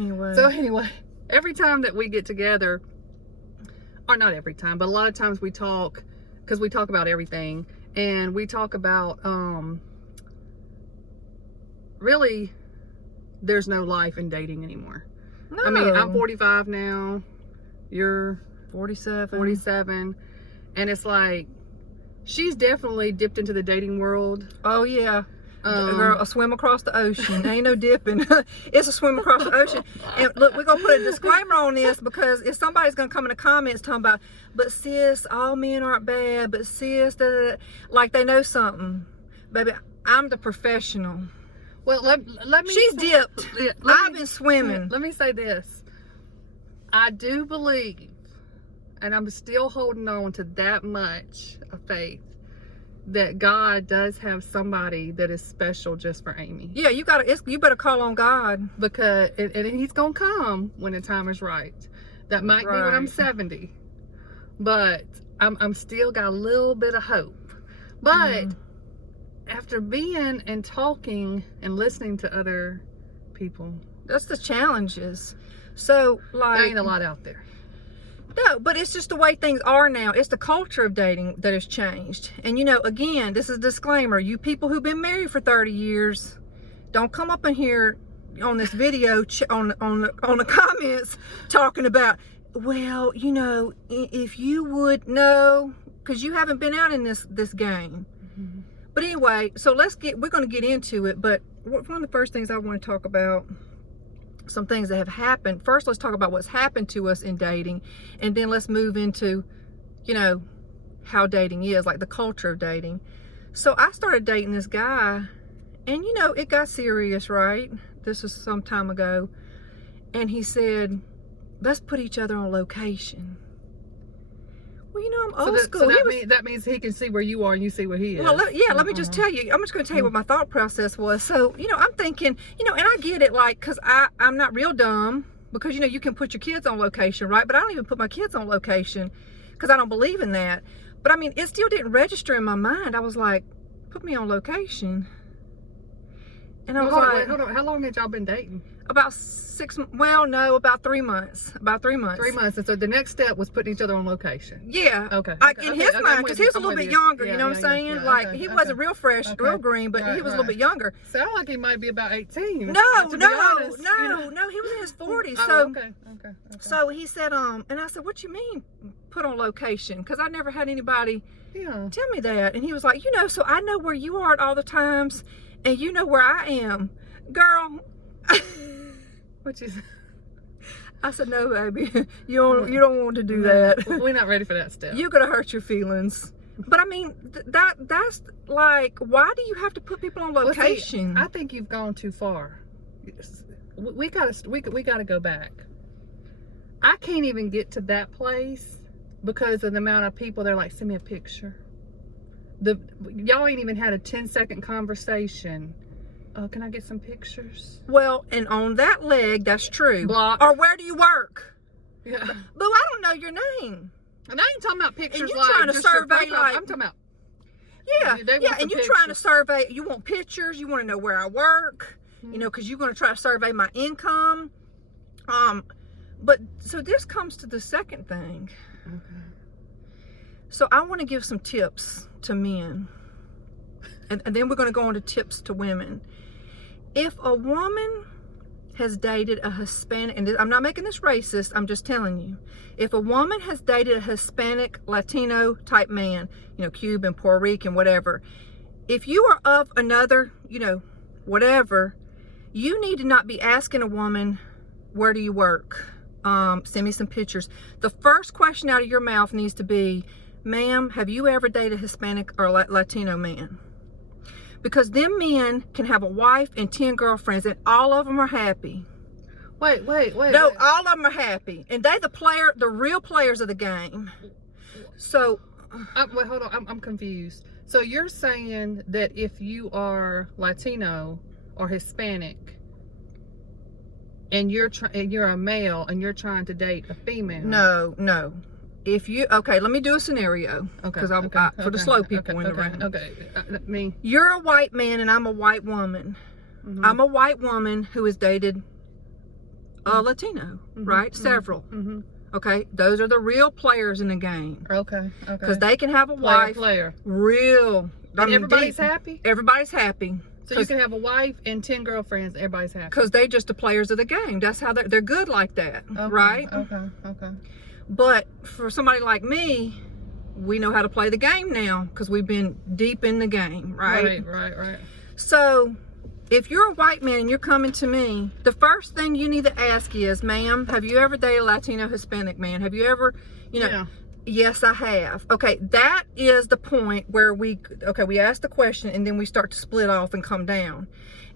Anyway, every time that we get together, or not every time, but a lot of times we talk, because we talk about everything, and we talk about really there's no life in dating anymore. No. I mean, I'm 45 now, you're 47. And it's like she's definitely dipped into the dating world. Oh yeah. Girl, a swim across the ocean. Ain't no dipping. It's a swim across the ocean. And look, we're gonna put a disclaimer on this, because if somebody's gonna come in the comments talking about, but sis, all men aren't bad, but sis, like they know something. Baby, I'm the professional. Well, let me. She's dipped. I've been swimming. Let me say this. I do believe, and I'm still holding on to that much of faith, that God does have somebody that is special just for Amy. Yeah, you better call on God, because and he's gonna come when the time is right. That might be when I'm 70, but I'm still got a little bit of hope. But after being and talking and listening to other people, that's the challenges. So like, there ain't a lot out there. No, but it's just the way things are now. It's the culture of dating that has changed. And you know, again, this is a disclaimer. You people who've been married for 30 years, don't come up in here on this video on the comments talking about, well, you know, if you would know, because you haven't been out in this game. But anyway, so we're going to get into it. But one of the first things I want to talk about, some things that have happened. First, let's talk about what's happened to us in dating, and then let's move into, you know, how dating is, like the culture of dating. So I started dating this guy, and you know, it got serious, right? This was some time ago. And he said, let's put each other on location. Well, you know, I'm old school. So that means he can see where you are and you see where he is. Well, let me just tell you. I'm just going to tell you what my thought process was. So, you know, I'm thinking, you know, and I get it, like, because I'm not real dumb, because, you know, you can put your kids on location, right? But I don't even put my kids on location because I don't believe in that. But, I mean, it still didn't register in my mind. I was like, put me on location. And I was like, hold on. How long had y'all been dating? About 6, well, no, about 3 months. About 3 months. 3 months. And so the next step was putting each other on location. Yeah. Okay. In his mind, because he was a little bit younger, you know what I'm saying? Yeah, like, he wasn't real fresh, real green, but he was a little bit younger. Sound like he might be about 18. No, he was in his 40s. Oh, So, okay. So he said, and I said, what you mean put on location? Because I never had anybody tell me that. And he was like, you know, so I know where you are at all the times, and you know where I am. Girl. What you say? I said, no, baby, you don't want to do that. We're not ready for that step. You're gonna hurt your feelings. But I mean, that's like, why do you have to put people on location? Well, see, I think you've gone too far. We gotta go back. I can't even get to that place because of the amount of people. They're like, send me a picture. Y'all ain't even had a 10-second conversation. Can I get some pictures? Well, and on that leg, that's true. Block. Or where do you work? Yeah. Boo, I don't know your name. And I ain't talking about pictures. And you're like trying to just survey, like, I'm talking about. Yeah, and you're trying to pictures. survey. You want pictures. You want to know where I work. You know, because you're going to try to survey my income. But so this comes to the second thing. Okay. So I want to give some tips to men, and then we're going to go on to tips to women. If a woman has dated a Hispanic, and I'm not making this racist, I'm just telling you, if a woman has dated a Hispanic, Latino type man, you know, Cuban, Puerto Rican, whatever, if you are of another, you know, whatever, you need to not be asking a woman, where do you work? Send me some pictures. The first question out of your mouth needs to be, ma'am, have you ever dated a Hispanic or Latino man? Because them men can have a wife and 10 girlfriends, and all of them are happy. Wait. No, all of them are happy, and they the real players of the game. So, wait, hold on. I'm confused. So you're saying that if you are Latino or Hispanic, and you're a male and you're trying to date a female? No. If you, okay, let me do a scenario. Okay. Because for the slow people in the room. Okay. Me. You're a white man and I'm a white woman. Mm-hmm. I'm a white woman who has dated Latino, right? Several. Mm-hmm. Okay, those are the real players in the game. Okay. Because they can have a wife. Player. Real. And everybody's happy? Everybody's happy. So you can have a wife and 10 girlfriends, everybody's happy. Because they just the players of the game. That's how they're good like that, Okay, right? Okay. But for somebody like me, we know how to play the game now because we've been deep in the game, right? Right. So if you're a white man and you're coming to me, the first thing you need to ask is, ma'am, have you ever dated a Latino Hispanic man? Have you ever, Yeah. Yes, I have. Okay, that is the point where we ask the question and then we start to split off and come down.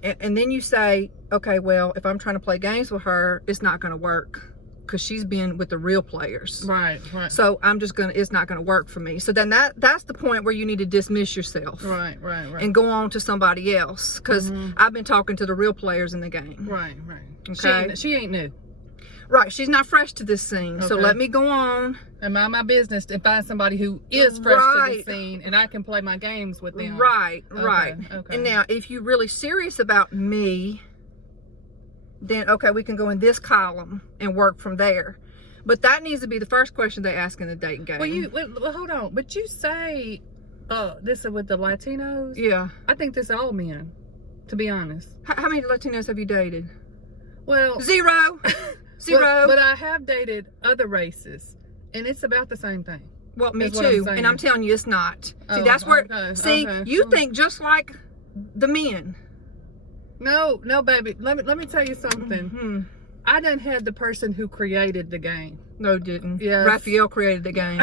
And then you say, okay, well, if I'm trying to play games with her, it's not going to work because she's been with the real players. Right. So it's not going to work for me. So then that's the point where you need to dismiss yourself. Right. And go on to somebody else because I've been talking to the real players in the game. Right. Okay. She ain't new. Right, she's not fresh to this scene. So Okay. let me go on. And mind my business and find somebody who is fresh to the scene and I can play my games with them. Right. Okay. And now if you're really serious about me, then okay, we can go in this column and work from there. But that needs to be the first question they ask in the dating game. Well, hold on. But you say this is with the Latinos? Yeah. I think this is all men, to be honest. How many Latinos have you dated? Well, Zero. But I have dated other races, and it's about the same thing. Well, me That's what I'm too. saying. And I'm telling you, it's not. See, Oh, that's where. okay, See, okay. you think just like the men. No, baby. Let me tell you something. Hmm. I done had the person who created the game. No, didn't. Yes. Raphael created the game.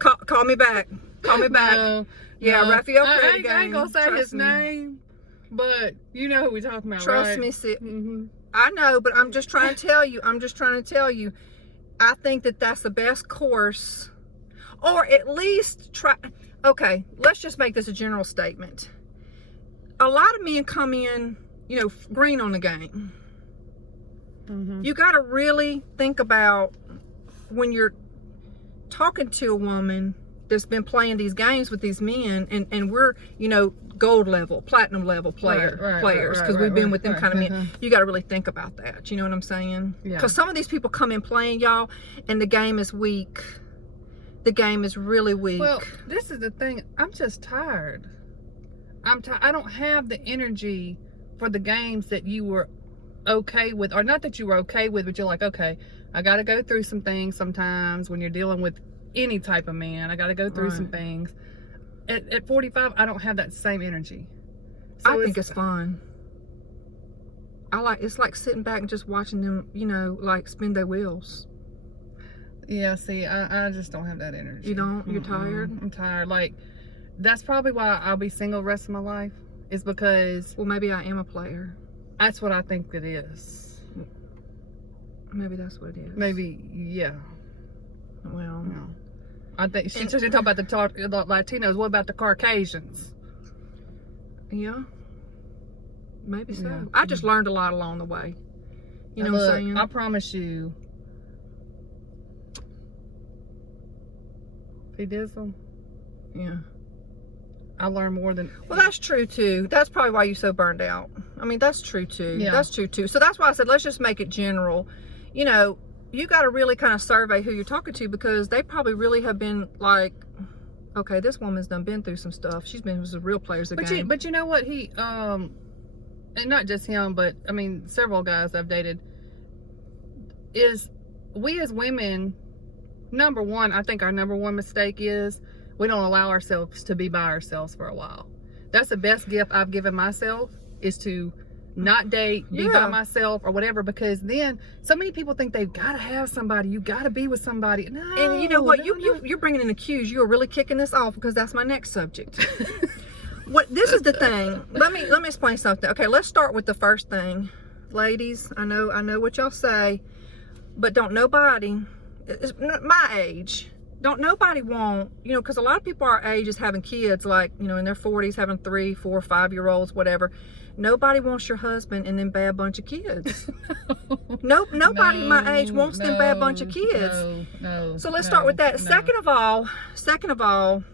Call me back. Call me back. No, Yeah, no. Raphael created the game. I ain't gonna say Trust his me. name, but you know who we talking about, Trust right? me, Sid. Mm-hmm. I know, but I'm just trying to tell you. I think that's the best course, or at least try. Okay, let's just make this a general statement. A lot of men come in, green on the game. Mm-hmm. You got to really think about when you're talking to a woman that's been playing these games with these men, and we're, gold level, platinum level players, because we've been with them kind of men. You got to really think about that. You know what I'm saying? Yeah. Because some of these people come in playing, y'all, and the game is weak. The game is really weak. Well, this is the thing. I'm just tired. I don't have the energy for the games that you were okay with, or not that you were okay with, but you're like, okay, I got to go through some things sometimes when you're dealing with any type of man. I got to go through some things. At 45, I don't have that same energy. So I think it's fun. It's like sitting back and just watching them, like spin their wheels. Yeah, see, I just don't have that energy. You don't? You're tired? I'm tired. Like, that's probably why I'll be single the rest of my life, is because Well, maybe I am a player. that's what I think it is. Maybe that's what it is. Maybe, yeah. Well, No. I think she talking about the Latinos. What about the Caucasians? yeah. Maybe so. Yeah. I just learned a lot along the way. You know what I'm saying? I promise you. He did some. Yeah. I learned more than. Well, that's true too. That's probably why you're so burned out. I mean, that's true too. Yeah. That's true too. So that's why I said let's just make it general. You got to really kind of survey who you're talking to, because they probably really have been like, okay, this woman's done been through some stuff. She's been with some real players again. But you know what, he and not just him, but I mean several guys I've dated, is we as women, number one, I think our number one mistake is we don't allow ourselves to be by ourselves for a while. That's the best gift I've given myself, is to not date, be by myself or whatever, because then so many people think they've got to have somebody, you got to be with somebody. No, and you know what, no. you're bringing in the cues. You are really kicking this off, because that's my next subject. This is the thing. Let me explain something. Okay, let's start with the first thing. Ladies, I know what y'all say, but don't nobody, it's my age, don't nobody want, because a lot of people our age is having kids, like, in their 40s, having 3, 4, 5-year-olds, whatever. Nobody wants your husband and them bad bunch of kids. Nobody my age wants them bad bunch of kids. No. So let's start with that. Second of all,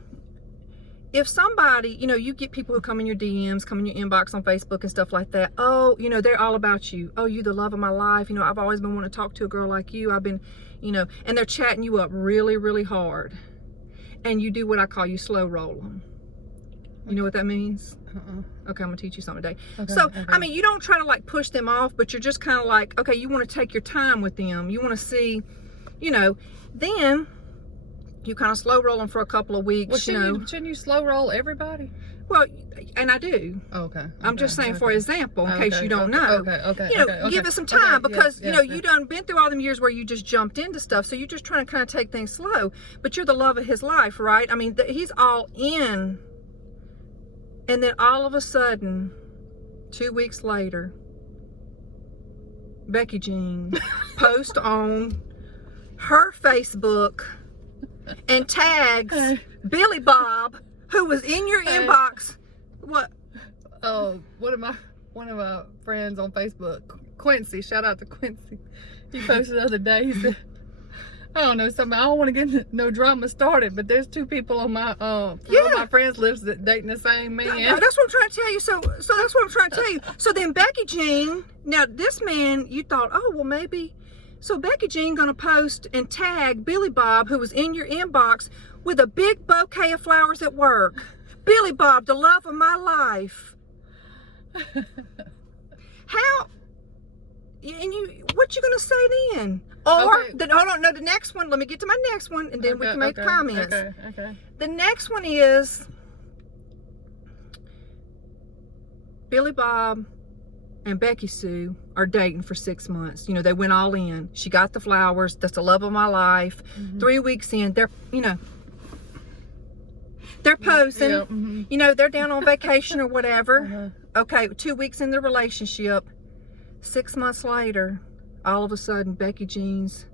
if somebody, you get people who come in your DMs, come in your inbox on Facebook and stuff like that. Oh, they're all about you. Oh, you the love of my life. I've always been wanting to talk to a girl like you. I've been, and they're chatting you up really, really hard. And you do what I call you slow roll them. You know what that means? Okay, I'm gonna teach you something today. Okay, So, okay. I mean, you don't try to like push them off, but you're just kind of like, okay, you want to take your time with them. You want to see, then you kind of slow roll them for a couple of weeks. Well, shouldn't you slow roll everybody? Well, and I do. Okay. I'm just saying, for example, in case you don't know. Okay. Give it some time because, yes, you done been through all them years where you just jumped into stuff. So you're just trying to kind of take things slow. But you're the love of his life, right? I mean, he's all in. And then all of a sudden, 2 weeks later, Becky Jean posts on her Facebook and tags Billy Bob, who was in your inbox. What? Oh, one of my friends on Facebook, Quincy. Shout out to Quincy. He posted the other day. He said, I don't know, something. I don't want to get no drama started, but there's 2 people on my one of my friends lives that dating the same man. No, that's what I'm trying to tell you. So that's what I'm trying to tell you. So then Becky Jean, now this man, you thought, oh well, maybe. So Becky Jean gonna post and tag Billy Bob, who was in your inbox, with a big bouquet of flowers at work. Billy Bob, the love of my life. How? And what you gonna say then? Or Okay. hold on, no, the next one. Let me get to my next one, and then we can make comments. Okay. The next one is Billy Bob and Becky Sue are dating for 6 months. They went all in. She got the flowers. That's the love of my life. 3 weeks in, they're posing. Yeah, They're down on vacation or whatever. Okay, 2 weeks in the relationship. 6 months later, all of a sudden, Becky Jean's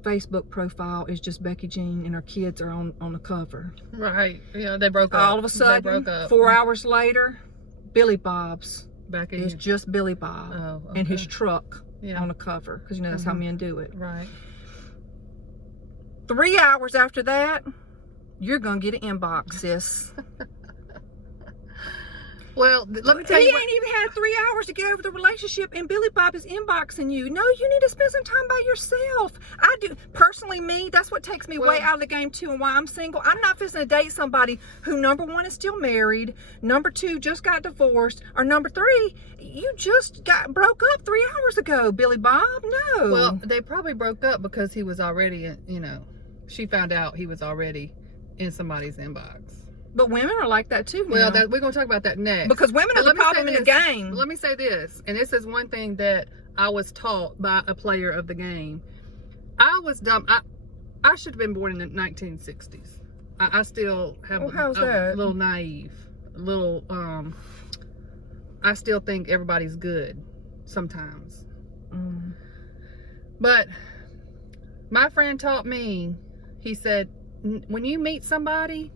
Facebook profile is just Becky Jean, and her kids are on the cover. Right. Yeah, they broke up. All of a They sudden, broke up. 4 hours later, Billy Bob's Back is in. just Billy Bob Oh, and his okay. truck Yeah. on the cover, because that's how men do it. Right. 3 hours after that, you're gonna get an inbox, sis. Well, let me tell He you. ain't even had 3 hours to get over the relationship, and Billy Bob is inboxing you. No, you need to spend some time by yourself. I do. Personally, that's what takes me way out of the game, too, and why I'm single. I'm not fixing to date somebody who, number 1, is still married, number 2, just got divorced, or number 3, you just broke up 3 hours ago, Billy Bob. No. Well, they probably broke up because he was already, she found out he was already in somebody's inbox. But women are like that, too. Well, now. we're going to talk about that next. Because women are the problem in the game. Let me say this, and this is one thing that I was taught by a player of the game. I was dumb. I should have been born in the 1960s. I still have a little naive, a little. I still think everybody's good sometimes. But my friend taught me. He said, when you meet somebody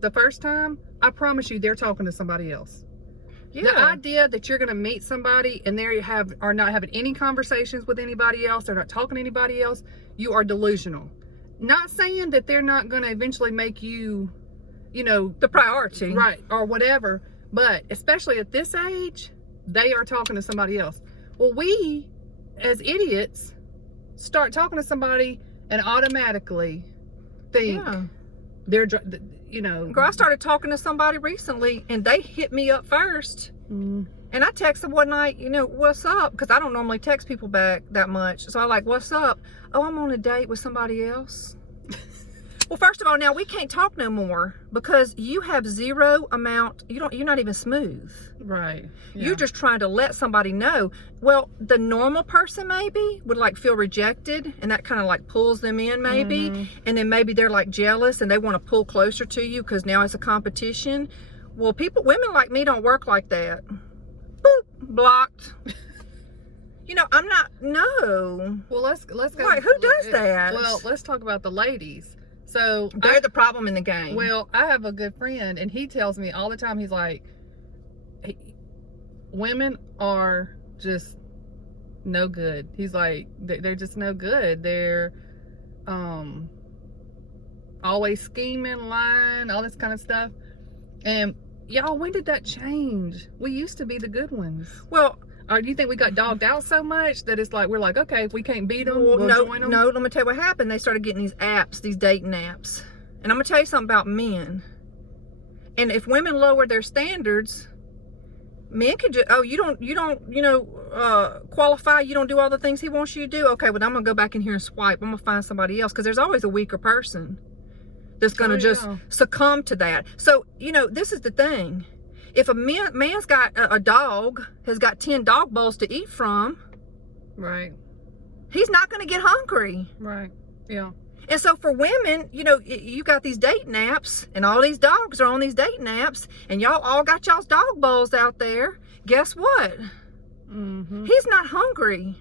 the first time, I promise you they're talking to somebody else. Yeah. The idea that you're going to meet somebody and they are not having any conversations with anybody else, they're not talking to anybody else, you are delusional. Not saying that they're not going to eventually make you, the priority. right, or whatever, but especially at this age, they are talking to somebody else. Well, we, as idiots, start talking to somebody and automatically think they're, Girl, I started talking to somebody recently, and they hit me up first. And I texted one night, what's up? Because I don't normally text people back that much. So I like, what's up? Oh, I'm on a date with somebody else. Well, first of all, now we can't talk no more because you have zero amount. You're not even smooth. right. Yeah. You're just trying to let somebody know. Well, the normal person maybe would like feel rejected, and that kind of like pulls them in maybe. And then maybe they're like jealous and they want to pull closer to you because now it's a competition. Well, women like me don't work like that. Boop, blocked. I'm not, no. Well, let's go. Right, who does that? Well, let's talk about the ladies. So They're the problem in the game. Well, I have a good friend, and he tells me all the time. He's like, women are just no good. He's like, they're just no good. They're always scheming, lying, all this kind of stuff. And y'all, when did that change? We used to be the good ones. Well, Or do you think we got dogged out so much that it's like we're like, okay, if we can't beat them, well, we'll no, join them? no. Let me tell you what happened. They started getting these apps, these dating apps, and I'm gonna tell you something about men. And if women lower their standards, men could just, oh, you don't, qualify. You don't do all the things he wants you to do. Okay, well, I'm gonna go back in here and swipe. I'm gonna find somebody else, because there's always a weaker person that's gonna just succumb to that. So, this is the thing. If a man's got a dog, has got 10 dog bowls to eat from, Right. he's not gonna get hungry. Right. Yeah. And so for women, you got these dating apps, and all these dogs are on these dating apps, and y'all all got y'all's dog bowls out there. Guess what? Mm-hmm. He's not hungry.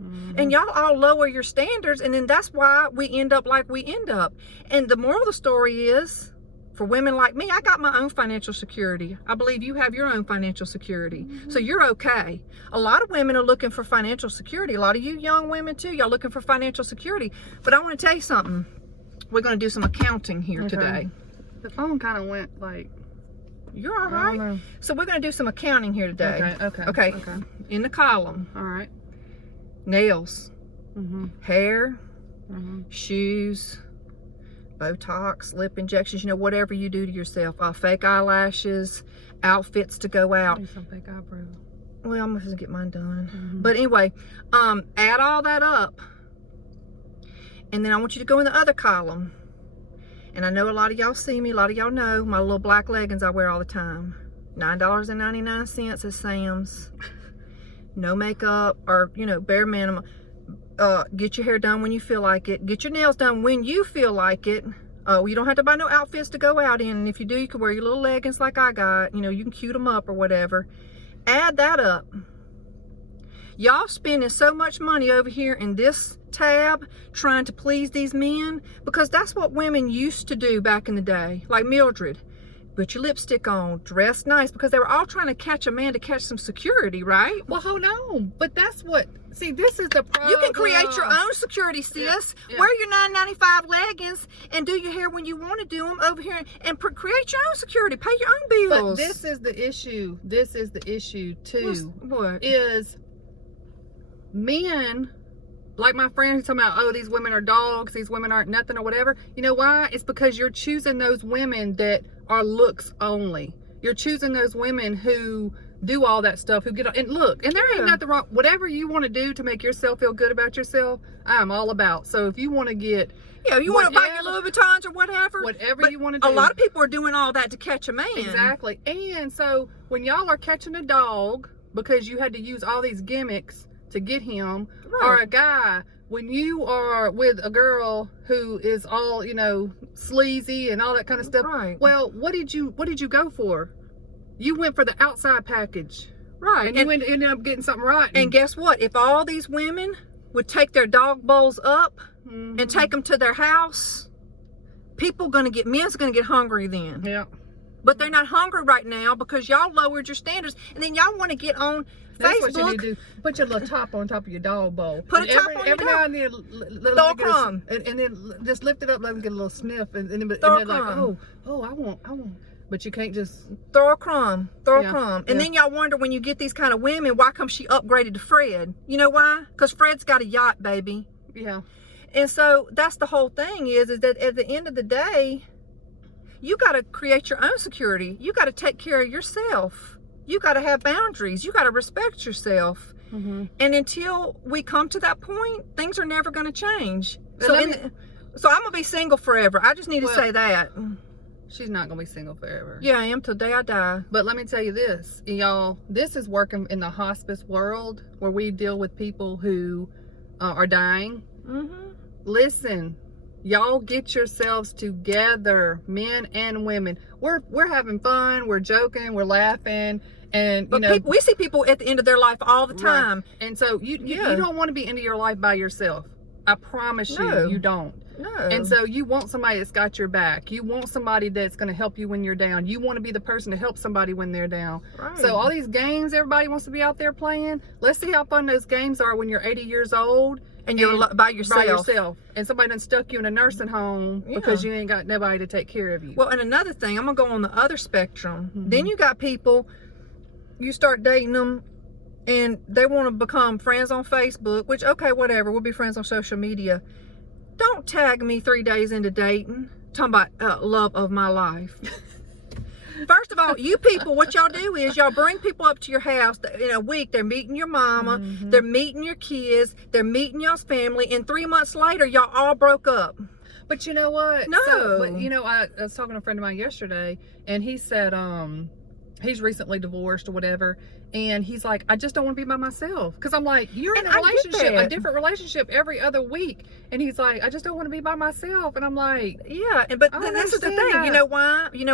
Mm-hmm. And y'all all lower your standards, and then that's why we end up like we end up. And the moral of the story is, for women like me, I got my own financial security. I believe you have your own financial security. Mm-hmm. So you're okay. A lot of women are looking for financial security. A lot of you young women too, y'all looking for financial security. But I want to tell you something. We're going to do some accounting here today. The phone kind of went like, You're all I don't right. know. So we're going to do some accounting here today. Okay. In the column, All right. nails, Mm-hmm. hair, Mm-hmm. shoes, Botox, lip injections, whatever you do to yourself, fake eyelashes, outfits to go out. Do some fake eyebrow. Well, I'm gonna get mine done. Mm-hmm. But anyway, add all that up, and then I want you to go in the other column. And I know a lot of y'all see me, a lot of y'all know my little black leggings I wear all the time. $9.99 at Sam's. No makeup, or bare minimum. Get your hair done when you feel like it. Get your nails done when you feel like it. You don't have to buy no outfits to go out in. And if you do, you can wear your little leggings like I got. You can cute them up or whatever. Add that up. Y'all spending so much money over here in this tab trying to please these men, because that's what women used to do back in the day. Like Mildred. Put your lipstick on, dress nice, because they were all trying to catch a man to catch some security, right? Well, hold on. But that's what, see, this is the problem. You can create your own security, sis. Yeah. Wear your $9.95 leggings and do your hair when you want to do them over here, and create your own security. Pay your own bills. But this is the issue. This is the issue too. What? Is men, like my friend who's talking about, oh, these women are dogs, these women aren't nothing or whatever. You know why? It's because you're choosing those women that are looks only. You're choosing those women who do all that stuff, who get, and look, and there ain't nothing wrong. Whatever you want to do to make yourself feel good about yourself, I'm all about. So if you want to get, you want to buy your Louis Vuittons or whatever. Whatever you want to do. A lot of people are doing all that to catch a man. Exactly. And so when y'all are catching a dog because you had to use all these gimmicks to get him, or a guy, when you are with a girl who is all, sleazy and all that kind of stuff. Right. Well, what did you go for? You went for the outside package. Right. And you ended up getting something right. And guess what? If all these women would take their dog bowls up and take them to their house, men's gonna get hungry then. Yeah. But they're not hungry right now because y'all lowered your standards, and then y'all want to get on That's Facebook. what you need to do. Put your little top on top of your dog bowl. Put a top on your every dog. now and then, Throw a crumb. and then just lift it up, let them get a little sniff, and then Throw a they're like, crumb. oh, I want. But you can't just Throw a crumb. Throw Yeah, a crumb. yeah. And then y'all wonder, when you get these kind of women, why come she upgraded to Fred? You know why? Because Fred's got a yacht, baby. yeah. And so that's the whole thing is that at the end of the day, you got to create your own security. You got to take care of yourself. You got to have boundaries. You got to respect yourself. Mm-hmm. And until we come to that point, things are never going to change. But So, let me- so I'm going to be single forever. I just need to Well- say that. She's not gonna be single forever. Yeah, I am till the day I die. But let me tell you this, y'all. This is working in the hospice world where we deal with people who are dying. Mm-hmm. Listen, y'all get yourselves together, men and women. We're having fun, we're joking, we're laughing, and But we see people at the end of their life all the time. And so you Yeah. don't want to be into your life by yourself. I promise No. you don't. No. And so you want somebody that's got your back. You want somebody that's going to help you when you're down. You want to be the person to help somebody when they're down. Right. So all these games everybody wants to be out there playing, let's see how fun those games are when you're 80 years old. And you're by yourself. And somebody done stuck you in a nursing home because you ain't got nobody to take care of you. Well, and another thing, I'm going to go on the other spectrum. Mm-hmm. Then you got people, you start dating them, and they want to become friends on Facebook, which, okay, whatever, we'll be friends on social media. Don't tag me 3 days into dating, talking about love of my life. First of all, you people, what y'all do is y'all bring people up to your house in a week. They're meeting your mama, they're meeting your kids, they're meeting y'all's family, and 3 months later, y'all all broke up. But you know what? No. I was talking to a friend of mine yesterday, and he said he's recently divorced or whatever, and he's like, I just don't want to be by myself. Because I'm like, you're in a relationship, a different relationship every other week. And he's like, I just don't want to be by myself. And I'm like, yeah, but then this is the thing. that. You know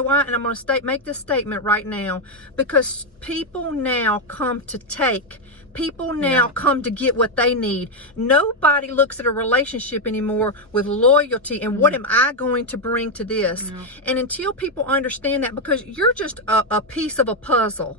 why? And I'm going to make this statement right now, because people now come to take. People now come to get what they need. Nobody looks at a relationship anymore with loyalty and what am I going to bring to this? And until people understand that, because you're just a piece of a puzzle.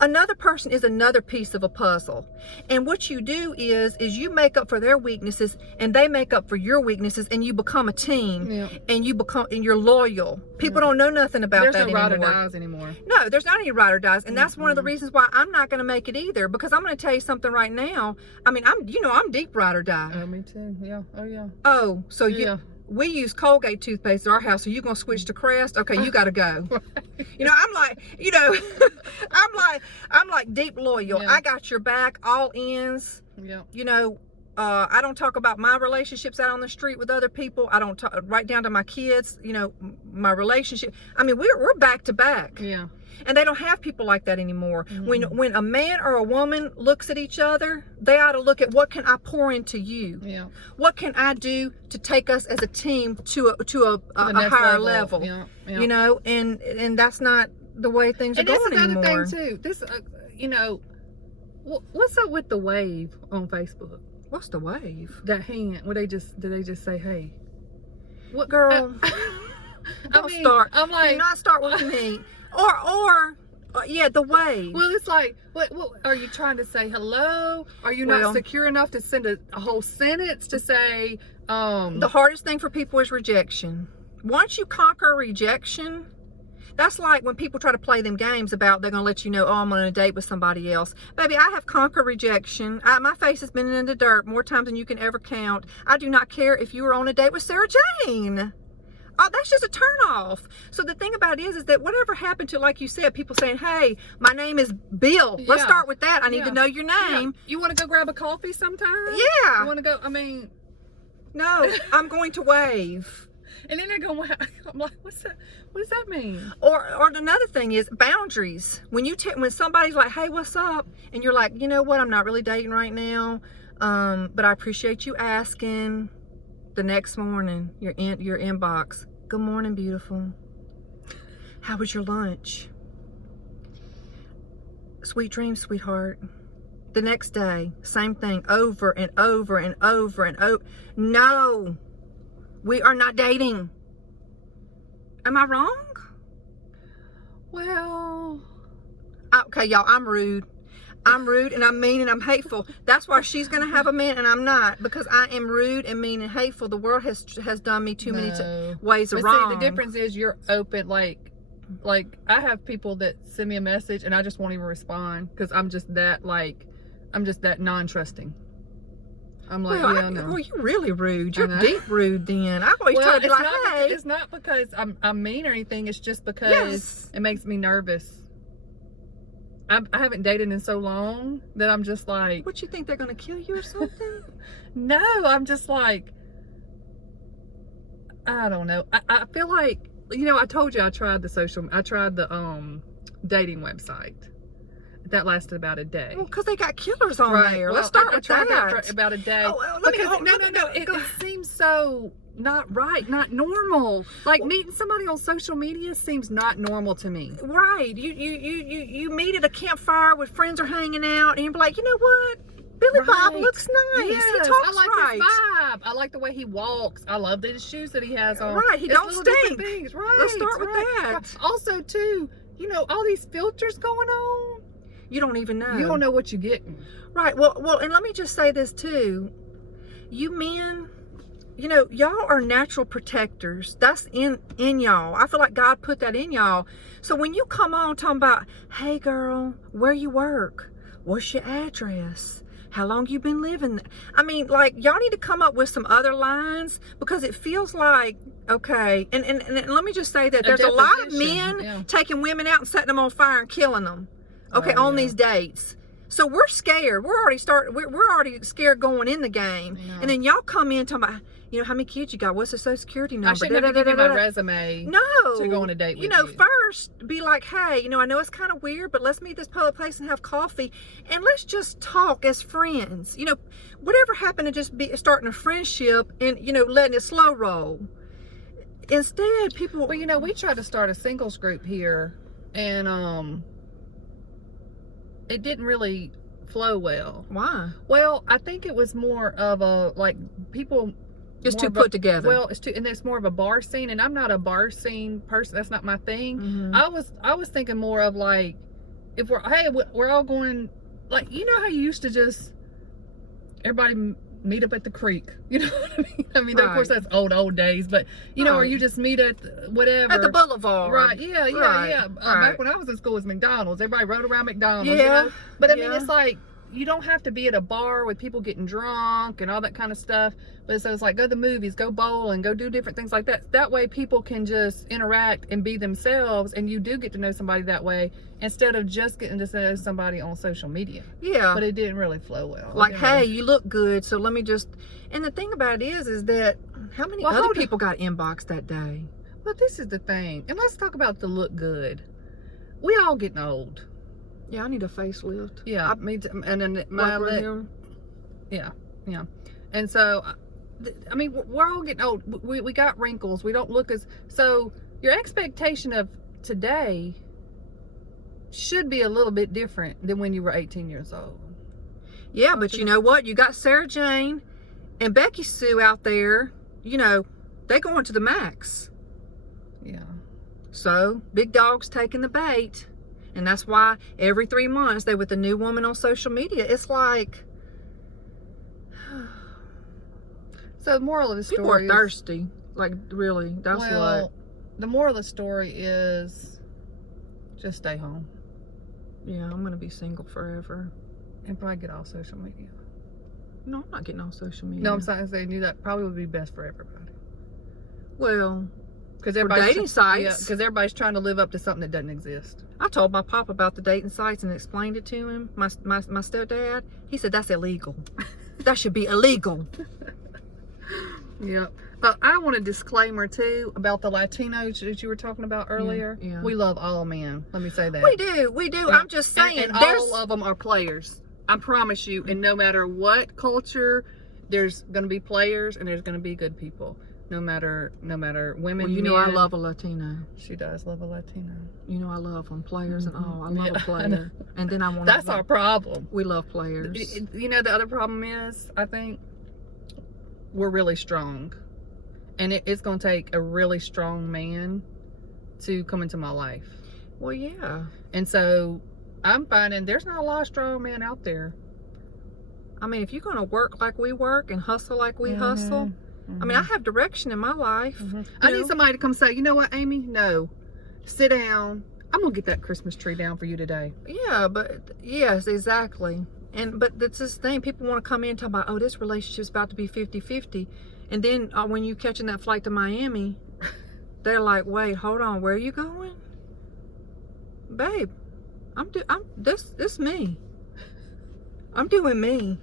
Another person is another piece of a puzzle. And what you do is you make up for their weaknesses and they make up for your weaknesses, and you become a team and you're loyal. People don't know nothing about that anymore. There's no ride or dies anymore. No, there's not any ride or dies. And that's one of the reasons why I'm not going to make it either, because I'm going to tell you something right now. I mean, I'm deep ride or die. Oh, me too. Yeah. Oh, yeah. Oh, so we use Colgate toothpaste at our house, so you're gonna switch to Crest? Okay, you gotta go. I'm like, I'm like deep loyal. I got your back, all ends. Yeah. I don't talk about my relationships out on the street with other people. I don't talk right down to my kids, my relationship. I mean, we're back to back. Yeah. And they don't have people like that anymore. When a man or a woman looks at each other, they ought to look at, what can I pour into you? Yeah. What can I do to take us as a team to a higher level? Yeah. And that's not the way things are going anymore. And this is another thing too. This, what's up with the wave on Facebook? What's the wave? That hand. Did they just say, hey? What, girl? Don't start. I'm like, do not start with me. Or the wave. Well, it's like, what are you trying to say? Hello? Are you not secure enough to send a whole sentence to say? The hardest thing for people is rejection. Once you conquer rejection, that's like when people try to play them games about they're going to let you know, oh, I'm on a date with somebody else. Baby, I have conquered rejection. My face has been in the dirt more times than you can ever count. I do not care if you were on a date with Sarah Jane. Oh, that's just a turnoff. So the thing about it is that whatever happened to, like you said, people saying, hey, my name is Bill. Let's start with that. I need to know your name. Yeah. You want to go grab a coffee sometime? Yeah. You want to go, no, I'm going to wave. And then they're going, I'm like, what's that? What does that mean? Or another thing is boundaries. When somebody's like, hey, what's up? And you're like, you know what? I'm not really dating right now. But I appreciate you asking. The next morning, your inbox. Good morning, beautiful. How was your lunch? Sweet dreams, sweetheart. The next day, same thing, over and over and over and over. No, we are not dating. Am I wrong? Well, okay, y'all, I'm rude. I'm rude and I'm mean and I'm hateful. That's why she's going to have a man and I'm not, because I am rude and mean and hateful. The world has done me too many ways of wrong. See, the difference is you're open. Like I have people that send me a message and I just won't even respond because I'm just that non-trusting. I'm like, no. Well, you're really rude. You're deep rude then. I always try to be like, hey. It's not because I'm mean or anything. It's just because it makes me nervous. I haven't dated in so long that I'm just like... What, you think they're going to kill you or something? No, I'm just like... I don't know. I feel like... I told you I tried the dating website. That lasted about a day. Well, because they got killers on there. Let's start with that. I tried about a day. No. It seems so... not right, not normal. Like meeting somebody on social media seems not normal to me. Right. You meet at a campfire with friends are hanging out and you're like, you know what? Billy Bob Right. looks nice. Yes, He talks I like right. his vibe. I like the way he walks. I love the shoes that he has on. Right, he It's don't little different stink. things. Right. Let's start with right. that. Also, too, all these filters going on. You don't even know. You don't know what you're getting. Right. Well, and let me just say this too. You men, y'all are natural protectors. That's in y'all. I feel like God put that in y'all. So when you come on talking about, hey girl, where you work? What's your address? How long you been living? I mean, like, y'all need to come up with some other lines, because it feels like, okay, and let me just say that there's a lot of deposition, men yeah. taking women out and setting them on fire and killing them, okay, Oh, on yeah. these dates. So we're scared. We're already scared going in the game. No. And then y'all come in talking about, how many kids you got? What's the social security number? I shouldn't have to give you my resume. No. to go on a date with you. First be like, hey, I know it's kind of weird, but let's meet this public place and have coffee, and let's just talk as friends. Whatever happened to just be starting a friendship and letting it slow roll. Instead, people. Well, we tried to start a singles group here, and it didn't really flow well. Why? Well, I think it was more of a people. Just more too of put together. Well, it's more of a bar scene, and I'm not a bar scene person. That's not my thing. Mhm. I was thinking more of like, if we're all going, like, how you used to just everybody meet up at the creek. You know what I mean? I mean, of course Right. that's old days, but or Right. you just meet at whatever. At the boulevard. Right, yeah. Right. Back when I was in school, it was McDonald's. Everybody rode around McDonald's. Yeah. But I mean, Yeah. it's like, you don't have to be at a bar with people getting drunk and all that kind of stuff. But so it's like, go to the movies, go bowling, go do different things like that. That way people can just interact and be themselves, and you do get to know somebody that way, instead of just getting to know somebody on social media. Yeah. But it didn't really flow well. Like, It didn't hey, really- you look good, so let me just. And the thing about it is that how many Well, other hold on. people got inboxed that day? But this is the thing. And let's talk about the look good. We all getting old. Yeah, I need a facelift. Yeah, me too. And then my Like, lip. Yeah. And so, I mean, we're all getting old. We got wrinkles. We don't look as, so your expectation of today should be a little bit different than when you were 18 years old. Yeah, but you know what? You got Sarah Jane and Becky Sue out there. They going to the max. Yeah. So big dog's taking the bait, and that's why every 3 months they with a new woman on social media. It's like So the moral of the story people are is, thirsty. Like, really, that's well, the moral of the story is just stay home yeah, I'm gonna be single forever. and probably get off social media. No, I'm not getting on social media. No, I'm saying you that probably would be best for everybody. Well, Because for dating sites. because everybody's trying to live up to something that doesn't exist. I told my pop about the dating sites and explained it to him. My stepdad, he said that's illegal. That should be illegal. Yep. I want a disclaimer too about the Latinos that you were talking about earlier. yeah. We love all men. Let me say that. We do. I'm just saying, And there's all of them are players. I promise you. And no matter what culture, there's going to be players and there's going to be good people. No matter women. Well, I men. love a Latino. She does love a Latino. I love them, players and all. I love Yeah, a player. And then I want. That's our problem. We love players. The other problem is, I think we're really strong, and it's going to take a really strong man to come into my life. Well, yeah. And so I'm finding there's not a lot of strong men out there. I mean, if you're going to work like we work and hustle like we hustle, I mean, I have direction in my life. I need somebody to come say, you know what, Amy? No, sit down. I'm gonna get that Christmas tree down for you today. Yeah, but yes, exactly. But that's this thing. People want to come in and talk about, oh, this relationship's about to be 50-50. And then when you catching that flight to Miami, they're like, wait, hold on, where are you going? Babe, this me. I'm doing me.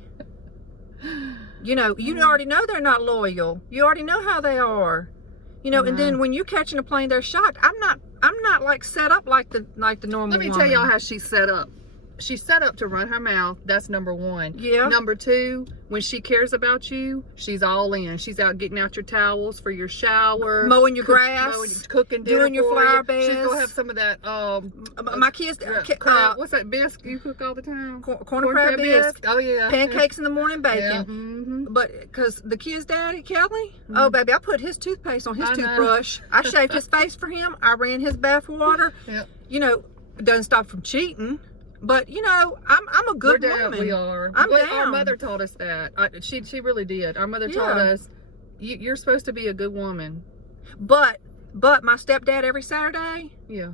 You already know they're not loyal. You already know how they are. And then when you catching a plane, they're shocked. I'm not like set up like the normal Let me woman. tell y'all how she's set up. she's set up to run her mouth. That's number one. Yeah. Number two, when she cares about you, she's all in. She's out getting out your towels for your shower, Mowing your grass, cooking dinner doing your for flower you. beds. She's gonna have some of that. My kids, What's that bisque you cook all the time? corn crab bisque. Oh yeah. Pancakes in the morning, bacon. Yeah. Mm-hmm. But because the kid's daddy, Kelly, oh baby, I put his toothpaste on his I know. toothbrush. I shaved his face for him. I ran his bath water. Yep. You know, it doesn't stop from cheating. But you know, I'm a good We're down, woman. we are. I'm Well, down. Our mother taught us that. She really did. Our mother taught Yeah. us you're supposed to be a good woman. But my stepdad every Saturday. Yeah.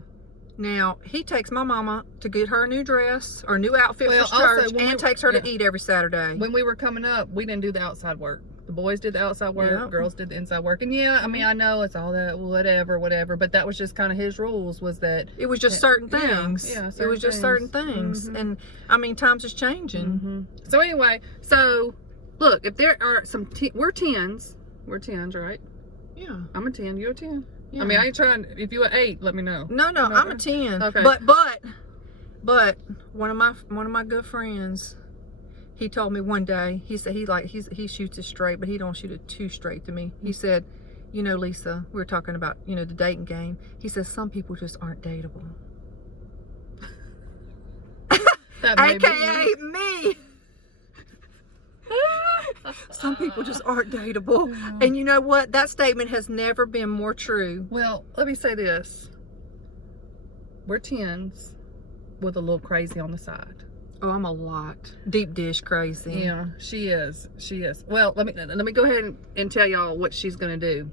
Now he takes my mama to get her a new dress or new outfit Well, for also, church, when and we- takes her yeah. to eat every Saturday. When we were coming up, we didn't do the outside work. The boys did the outside work, Yeah. girls did the inside work. And yeah, I mean, I know it's all that whatever, but that was just kind of his rules, was that It was just Yeah, certain yeah, things. yeah, It certain was just certain things. things. Mhm. And I mean, times is changing. So anyway, so look, if there are some we're 10s, right? Yeah. I'm a 10, you're a 10. Yeah. I mean, I ain't trying. If you an 8, let me know. No, I'm a 10. Okay. But one of my good friends, he told me one day, he said he shoots it straight, but he don't shoot it too straight to me. He said, you know, Lisa, we were talking about, you know, the dating game. He says some people just aren't dateable. That may be AKA me. Some people just aren't dateable. And you know what? That statement has never been more true. Well, let me say this. We're 10s with a little crazy on the side. Oh, I'm a lot. Deep dish crazy. Yeah, she is. She is. Well, let me go ahead and tell y'all what she's going to do.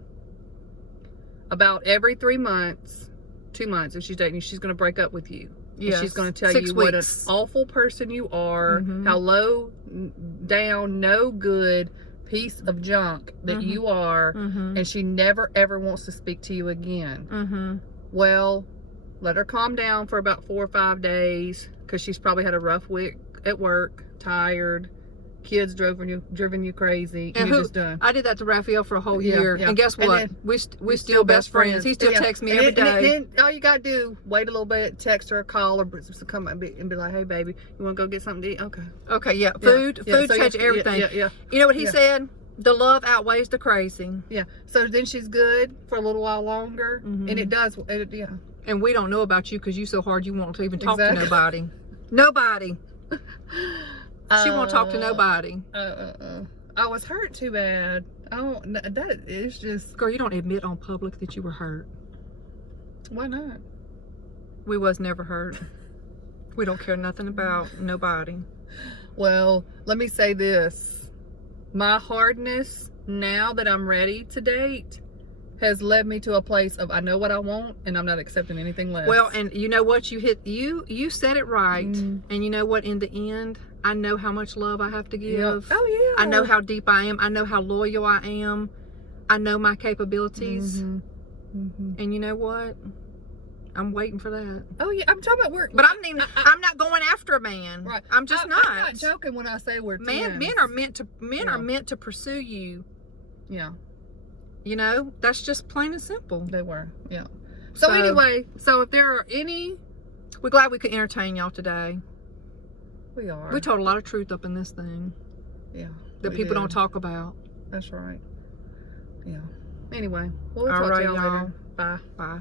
About every 3 months, 2 months, if she's dating you, she's going to break up with you. Yes. And she's going to tell 6 you what an weeks. awful person you are, Mhm. how low down, no good piece of junk that Mhm. you are, Mm-hmm. and she never ever wants to speak to you again. Mm-hmm. Well, let her calm down for about 4 or 5 days, because she's probably had a rough week at work, tired, kids driven you crazy, and you're just done. I did that to Raphael for a whole Yeah, year, yeah. and guess And what? then we still best friends. He still Yeah. texts me And every then- day. And then all you gotta do, wait a little bit, text her, call her, come and be like, hey baby, you wanna go get something to eat? Okay. Okay, yeah, Yeah. food Yeah, so changed yeah, everything. Yeah. You know what he Yeah. said? The love outweighs the crazy, Yeah. So then she's good for a little while longer, Mhm. and it does. Yeah. and we don't know about you because you so hard you won't even talk Exactly. to nobody. Nobody. She won't talk to nobody. I was hurt too bad. I don't. That is just. Girl, you don't admit on public that you were hurt. Why not? We was never hurt. We don't care nothing about nobody. Well, let me say this. My hardness, now that I'm ready to date, has led me to a place of I know what I want and I'm not accepting anything less. Well, and you know what? You said it right. Mm. And you know what? In the end, I know how much love I have to give. Yeah. Oh yeah. I know how deep I am. I know how loyal I am. I know my capabilities. Mhm. Mhm. And you know what? I'm waiting for that. Oh yeah, I'm talking about work. But I'm not going after a man. Right. I'm just not. I'm not joking when I say we're Men tens. are Yeah. meant to pursue you. Yeah, You know, that's just plain and simple. they were. Yeah. So So- anyway, so if there are any, We're glad we could entertain y'all today. we are. We told a lot of truth up in this thing Yeah. that we people did. don't talk about. That's right. Yeah. Anyway, we'll All talk right, to y'all y'all. later. Bye. Bye.